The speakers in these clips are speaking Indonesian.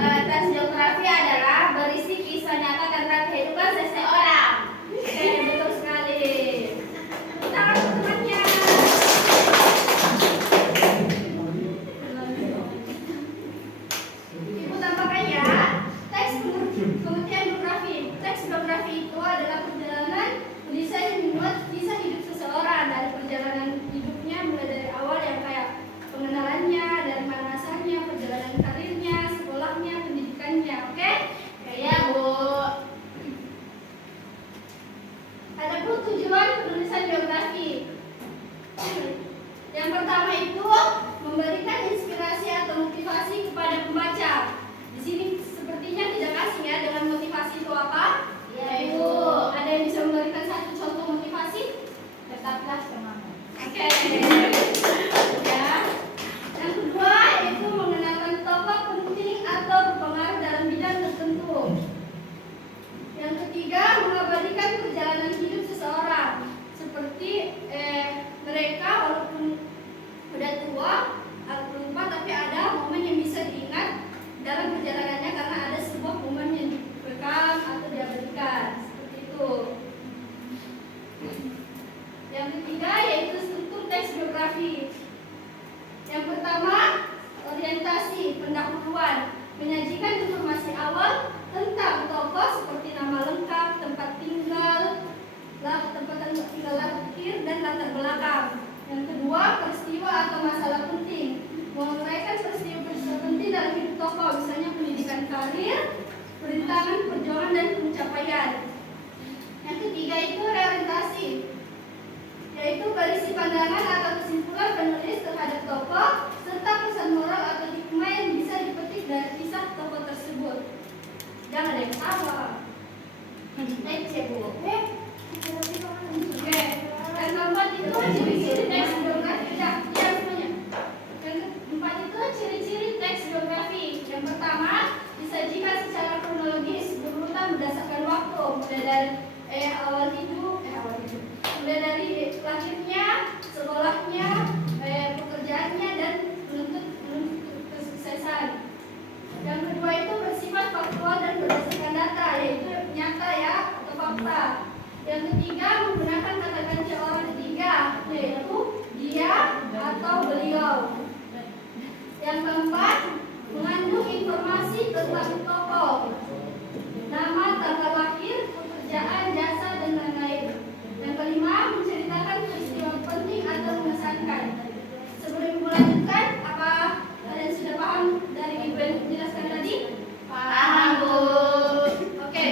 Tes geografi adalah berisi kisah nyata tentang kehidupan seseorang. Oke, betul sekali. Tangan temannya. Ibu tambahkan ya. Teks pengertian geografi. Teks geografi itu adalah perjalanan desain yang membuat kisah hidup seseorang dari perjalanan hidupnya mulai dari awal yang kayak pengenalannya, dari mana asalnya, perjalanan karirnya, sekolahnya, pendidikannya. Oke? Ya, Bu. Ada pun tujuan penulisan geografi. Yang pertama itu memberikan inspirasi atau motivasi kepada pembaca. Di sini sepertinya tidak asing ya dengan motivasi itu apa? Ya, Ibu. Ada yang bisa memberikan satu contoh motivasi? Tetaplah semangat. Oke. Ya. Yang kedua yaitu mengenalkan tokoh penting atau berpengaruh dalam bidang tertentu. Yang ketiga mengabadikan perjalanan hidup seseorang. Seperti mereka walaupun sudah tua atau lupa tapi ada momen yang bisa diingat dalam perjalanannya karena ada sebuah momen yang direkam atau diabadikan. Seperti itu. Yang ketiga yaitu struktur teks geografi. Yang pertama, orientasi pendahuluan, menyajikan informasi awal tentang tokoh seperti nama lengkap, tempat tinggal lahir dan latar belakang. Yang kedua, peristiwa atau masalah penting, menguraikan peristiwa penting dalam hidup tokoh, misalnya pendidikan karir, perintangan, perjuangan dan pencapaian. Yang ketiga itu reorientasi, yaitu berisi pandangan atau kesimpulan penulis terhadap tokoh serta pesan moral atau hikmah yang bisa dipetik dari kisah tokoh tersebut. Jangan ada yang salah. Oke. Dan keempat itu ciri-ciri teks geografi. Ya semuanya. Yang keempat itu ciri-ciri teks geografi. Yang pertama, disajikan secara kronologis berurutan berdasarkan waktu, mulai dari awal hidup, mulai dari lahirnya, sekolahnya, pekerjaannya dan menuntut kesuksesan. Yang kedua itu bersifat faktual dan berdasarkan data, yaitu nyata ya atau fakta. Yang ketiga menggunakan kata ganti orang ketiga, yaitu dia atau beliau. Yang keempat mengandung informasi tentang tokoh, nama, tanggal lahir, pekerjaan, jasa dan lain-lain. Yang kelima menceritakan peristiwa penting atau mengesankan. Sebelum melanjutkan, apa kalian sudah paham dari Ibu yang menjelaskan tadi? Paham, Bu. Oke.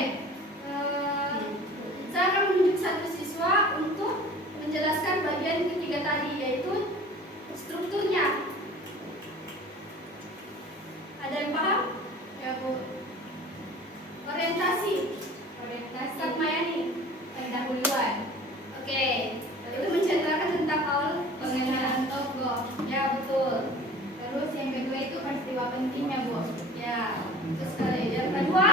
Saya akan menunjuk satu siswa untuk menjelaskan bagian ketiga tadi, yaitu strukturnya. Ada yang paham? Ya, Bu. Orientasi. Kak Mayani. Pendahuluan. Oke. Itu menceritakan tentang awal pengenalan tokoh. Ya, betul. Terus yang kedua itu peristiwa pentingnya, Bu. Ya, betul sekali. Yang kedua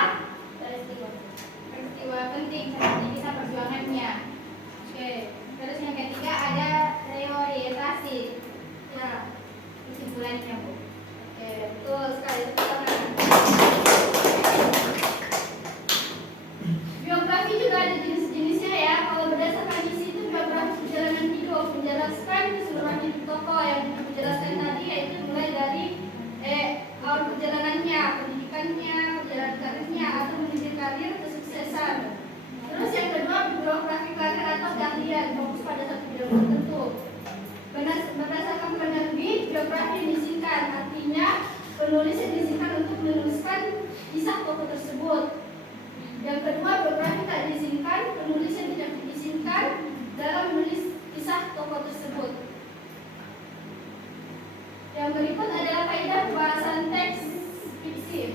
peristiwa penting seperti kisah perjuangannya. Oke. Terus yang ketiga ada reorientasi. Ya, kesimpulannya, Bu. Oke, betul sekali. Biografi juga ada jenis-jenisnya ya. Kalau berdasarkan isi itu biografi perjalanan hidup, menjelaskan keseluruhan hidup tokoh yang dijelaskan tadi, yaitu mulai dari awal perjalanannya, pendidikannya, perjalanan karirnya atau menuju karir kesuksesan. Terus yang kedua biografi karir atau keahlian, fokus pada satu bidang tertentu. Berdasarkan penerbit, biografi diizinkan, artinya penulis diizinkan untuk menuliskan kisah tokoh tersebut. Yang kedua, biografi tak diizinkan, penulisnya tidak diizinkan dalam menulis kisah tokoh tersebut. Yang berikut adalah kaidah pembahasan teks fiksi,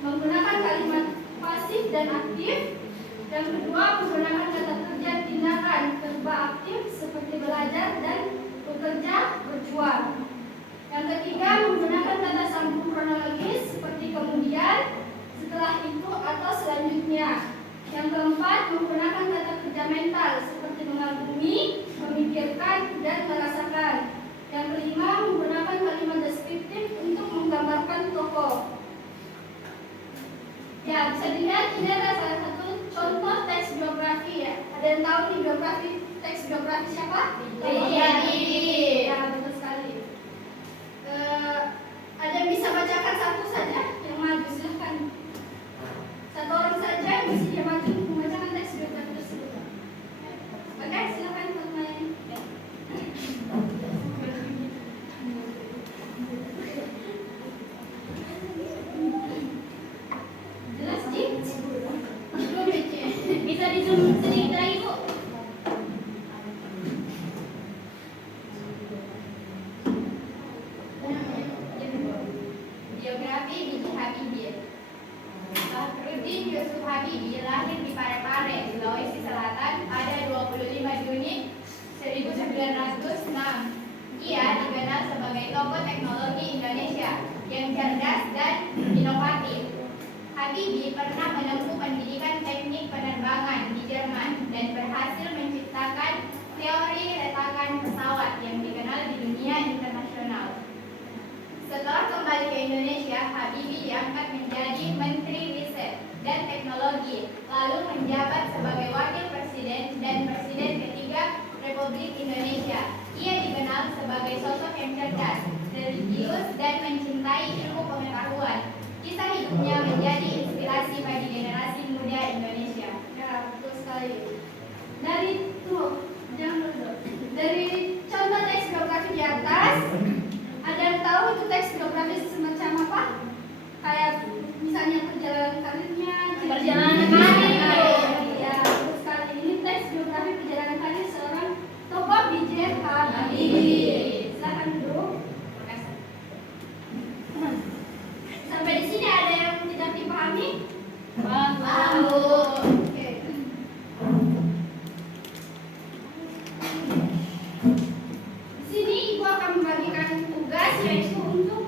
menggunakan kalimat pasif dan aktif. Yang kedua, menggunakan kata kerja tindakan verba aktif seperti belajar dan bekerja, berjuang. Yang ketiga, menggunakan kata sambung kronologis seperti kemudian, setelah itu atau selanjutnya. Yang keempat, menggunakan kata kerja mental seperti mengagumi, memikirkan, dan merasakan. Yang kelima, menggunakan kalimat deskriptif untuk menggambarkan tokoh. bisa dilihat ini adalah salah satu contoh teks biografi ya. Ada yang tahu nih teks biografi siapa? Iya. Ya, betul sekali. Ada yang bisa bacakan satu saja yang maju, silahkan. Satu orang saja yang bisa dia maju membacakan teks biografi tersebut. Oke, silahkan teman-teman ini. Jelas, Ji? Bisa di zoom sedikit lagi, Bu? Biografi B.J. Habibie. Fakhruddin Yusuf Habibie lahir di Parepare, Sulawesi Selatan pada 25 Juni 1906. Ia dikenal sebagai tokoh teknologi Indonesia yang cerdas dan inovatif. Habibie pernah menempuh pendidikan teknik penerbangan di Jerman dan berhasil menciptakan teori retakan pesawat yang dikenal di dunia internasional. Setelah kembali ke Indonesia, Habibie diangkat menjadi Menteri Riset dan Teknologi, lalu menjabat sebagai Wakil Presiden dan Presiden ketiga Republik Indonesia. Ia dikenal sebagai sosok yang cerdas, religius, dan mencintai ilmu pengetahuan. Kisah hidupnya menjadi inspirasi bagi generasi muda Indonesia. Ya, betul sekali. Dari contoh teks biografi di atas, ada yang tahu itu teks biografi semacam apa? Kayak misalnya perjalanan karirnya, Perjalanan karir. Ya, betul sekali. Ini teks biografi perjalanan karir seorang tokoh B.J. Habibie. Silakan duduk. Sampai di sini ada yang tidak dipahami? Paham, Bu. Oke. Di sini Ibu akan membagikan tugas yaitu untuk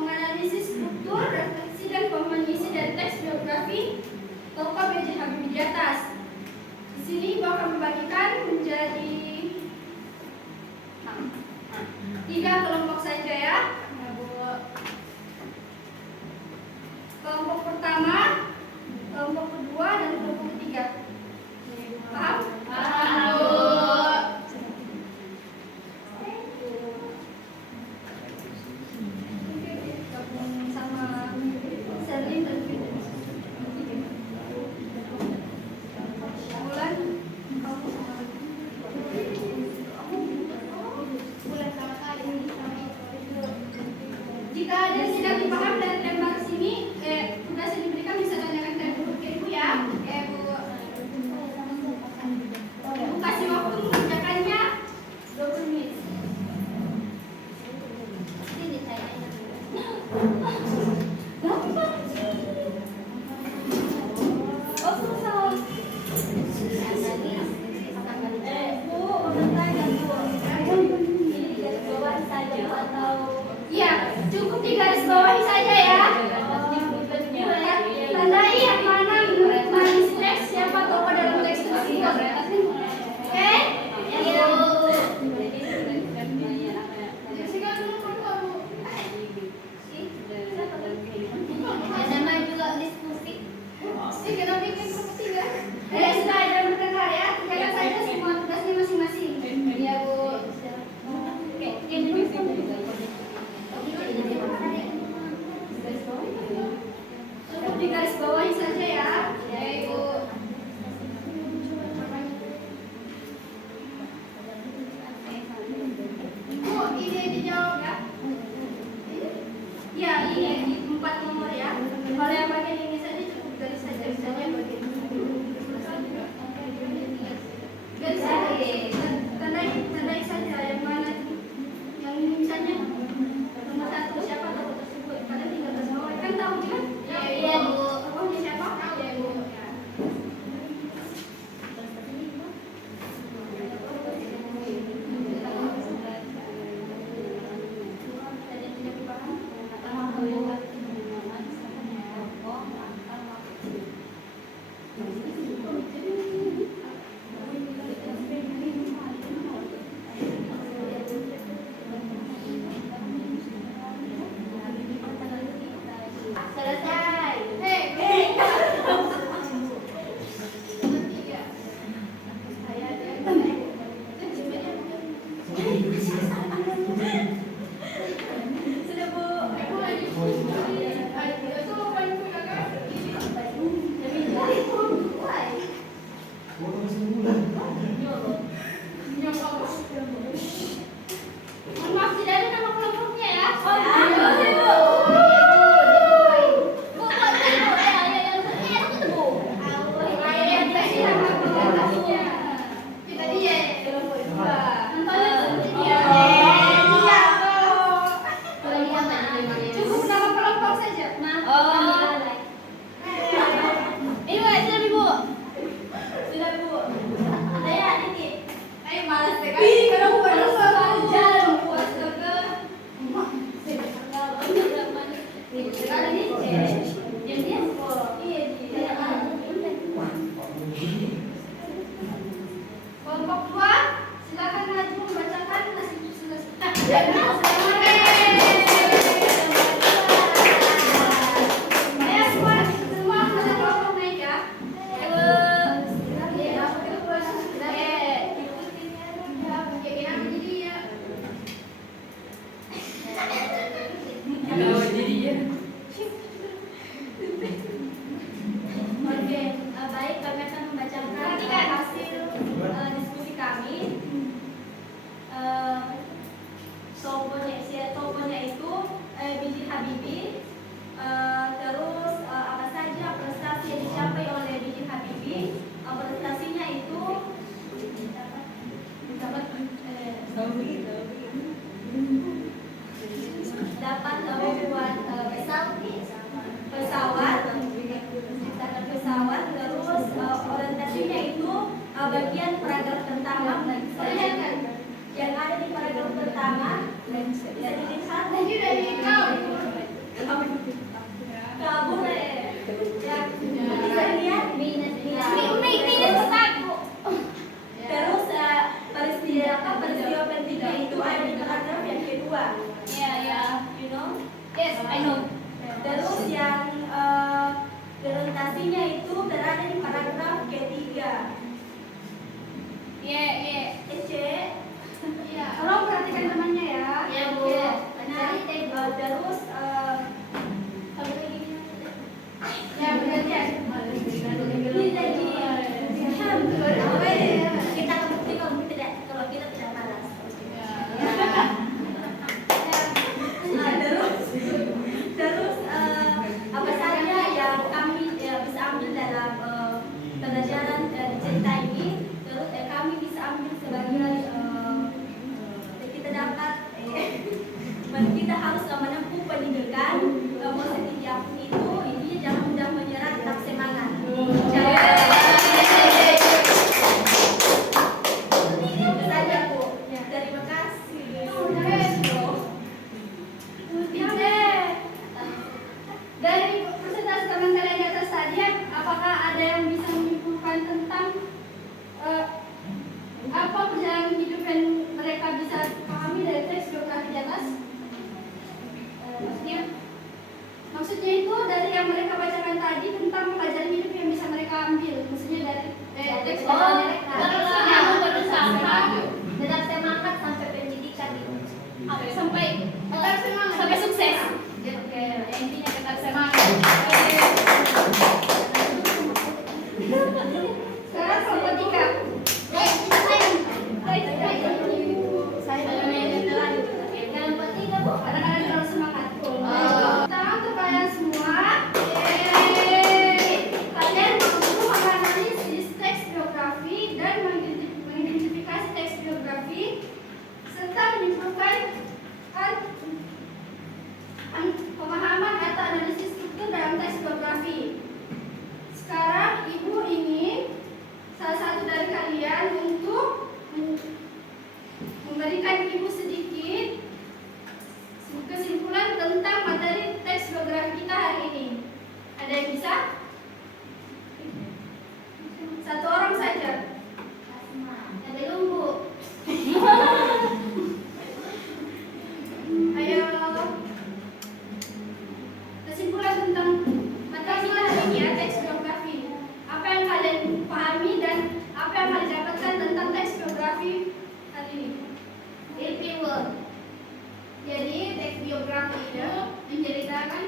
menganalisis struktur, refleksi, dan pengisi dari teks biografi tokoh B.J. Habibie di atas. Di sini Ibu akan membagikan menjadi 3 kelompok saja ya. Kelompok pertama, kelompok kedua, dan kelompok ketiga. Paham? Paham, Bu. Gabung sama Serlin dan Fidan. Bulan, kamu sama Bulan sama kali. Jika ada yang tidak dipaham dari tema sini, tugas yang diberikan bisa tanyakan ke Ibu ya. Bu. Ibu kasih waktu mengerjakannya 20 menit. Ini ditanya. Gampang sih. Oh, susah. Bu, bertanya Bu. Ini garis bawah saja atau? Iya, cukup di garis bawahi saja ya. Tandai yang mana menurut manis teks siapa tokoh dalam teks tersebut. Oke? Iya. Nama juga diskusi. Kita bikin promosi ya. Sudah ada yang berdengar ya. Tinggalkan saja semua tugasnya masing-masing. Iya, Bu. Oke, cukup di garis bawahi saja ya. Ya, Ibu. Ibu, ini dijawab ya. Ya, ini 4 nomor ya. Kalau yang bagian ini saja cukup garis saja, misalnya bagian ini. Garis saja, tandai saja yang mana yang ini misalnya nomor 1 siapa tokoh tersebut. Kalian tinggal garis bawah kan tahu kan? Iya, Bu. Tokohnya siapa? Ya, Bu. Ayo semua pada kelompok naik ya. Oke, baik, kami akan membacakan hasil diskusi kami. Tokohnya itu B.J. Habibie. Terus apa saja prestasi yang dicapai oleh B.J. Habibie? Prestasinya itu dapat membuat pesawat, terus orientasinya itu bagian paragraf pertama yang ada di paragraf pertama bisa dilihat kabur ya bisa lihat terus peristiwa pentingnya itu ada di paragraf yang kedua, you know. Yes, I know. Terus yang orientasinya itu berada di paragraf ketiga. C. Iya. Tolong perhatikan temannya ya. Ya, Bu. Terus Ya, bergantian. kita akan buktikan kalau kita tidak malas. Terus apa saja yang kami bisa ambil dalam pelajaran dari cerita ini, terus kami bisa ambil sebagai kita dapat kita harus menempuh pendidikan mau setinggi apapun itu, intinya jangan mudah menyerah, tetap semangat. Itu saja, Bu. Terima kasih. Dari presentasi teman kalian di atas tadi, apakah ada yang bisa menyimpulkan tentang apa perjalanan hidup yang mereka bisa pahami dari teks biografi di atas? Maksudnya itu dari yang mereka bacakan tadi tentang pelajaran hidup yang bisa mereka ambil, maksudnya dari teks biografi mereka. Aku berusaha Tetap semangat sampai pendidikan itu. sampai sukses. Oke, intinya tetap semangat. Sekarang kelompok 3. Anak-anak terlalu semangat. Pertama untuk kalian semua, kalian mampu menganalisis teks biografi dan mengidentifikasi teks biografi serta menyimpulkan pemahaman atau analisis struktur dalam teks biografi. Sekarang Ibu ingin salah satu dari kalian untuk memberikan Ibu sedikit kesimpulan tentang materi teks biografi kita hari ini. Ada yang bisa? Satu orang saja. Ada lumbu. Ayo. Kesimpulan tentang materi kita hari ini ya, teks biografi. Apa yang kalian pahami dan apa yang kalian dapatkan tentang teks biografi hari ini? Jadi teks biografi itu menceritakan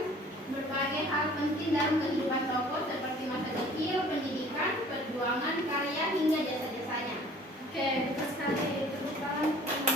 berbagai hal penting dalam kehidupan tokoh seperti masa kecil, pendidikan, perjuangan, karya hingga jasa-jasanya. Oke, betul sekali. Tepuk tangan.